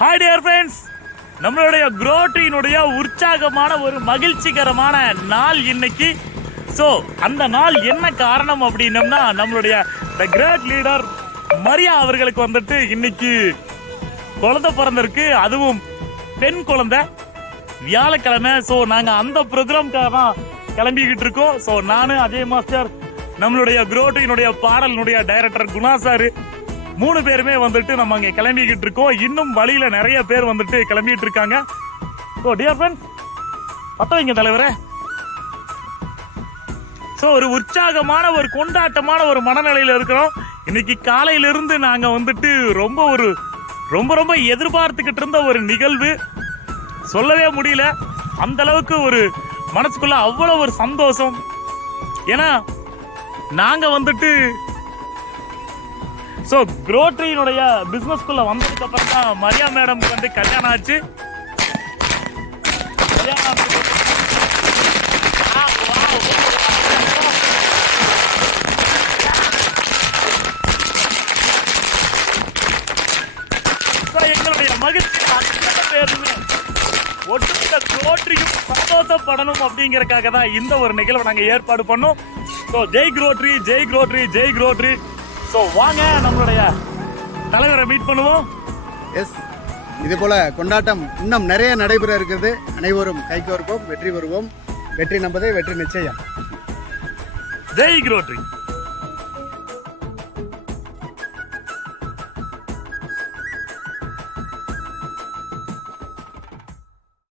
Hi dear friends, நம்மளுடைய குரோட்டினுடைய உற்சாகமான ஒரு மகிழ்ச்சிகரமான நாள் இன்னைக்கு. ஸோ அந்த நாள் என்ன காரணம் அப்படின்னம்னா, நம்மளுடைய த கிரேட் லீடர் மரியா அவர்களுக்கு வந்துட்டு இன்னைக்கு குழந்தை பிறந்திருக்கு, அதுவும் பெண் குழந்தை, வியாழக்கிழமை. ஸோ நாங்கள் அந்த ப்ரோக்ராம்காக தான் கிளம்பிக்கிட்டு இருக்கோம். ஸோ நான் அஜய் மாஸ்டர், நம்மளுடைய குரோட்டினுடைய பாடலினுடைய டைரக்டர் குணா சார், 3 பேருமே வந்துட்டு நம்ம அங்கே கிளம்பிக்கிட்டு இருக்கோம். இன்னும் வழியில நிறைய பேர் வந்துட்டு கிளம்பிட்டு இருக்காங்க. ஸோ டியர் ஃப்ரெண்ட்ஸ், பத்த வைங்க தலைவரே. ஸோ ஒரு உற்சாகமான ஒரு கொண்டாட்டமான ஒரு மனநிலையில இருக்கிறோம். இன்னைக்கு காலையிலிருந்து நாங்க வந்துட்டு ரொம்ப எதிர்பார்த்துக்கிட்டு இருந்த ஒரு நிகழ்வு. சொல்லவே முடியல, அந்த அளவுக்கு ஒரு மனசுக்குள்ள அவ்வளவு ஒரு சந்தோஷம். ஏன்னா நாங்க வந்துட்டு ஸோ குரோட்டரியினுடைய பிஸ்னஸ்குள்ள வந்ததுக்கு அப்புறம் தான் மரியா மேடம்க்கு வந்து கல்யாணம் ஆச்சு. எங்களுடைய மகிழ்ச்சி அத்தனை பேருமே ஒட்டுமொத்த குரோட்டரியும் சந்தோஷப்படணும் அப்படிங்கறதுக்காக தான் இந்த ஒரு நிகழ்வை நாங்கள் ஏற்பாடு பண்ணோம். ஸோ ஜெய் குரோட்டரி, ஜெய் குரோட்டரி, ஜெய் குரோட்டரி. ஸோ வாங்க நம்மளுடைய தலைவரை மீட் பண்ணுவோம். எஸ், இது போல கொண்டாட்டம் இன்னும் நிறைய நடைபெற இருக்கிறது. அனைவரும் கைகோர்ப்போம், வெற்றி பெறுவோம். வெற்றி நம்பதே வெற்றி நிச்சயம். ஜெய் குரோட்டரி.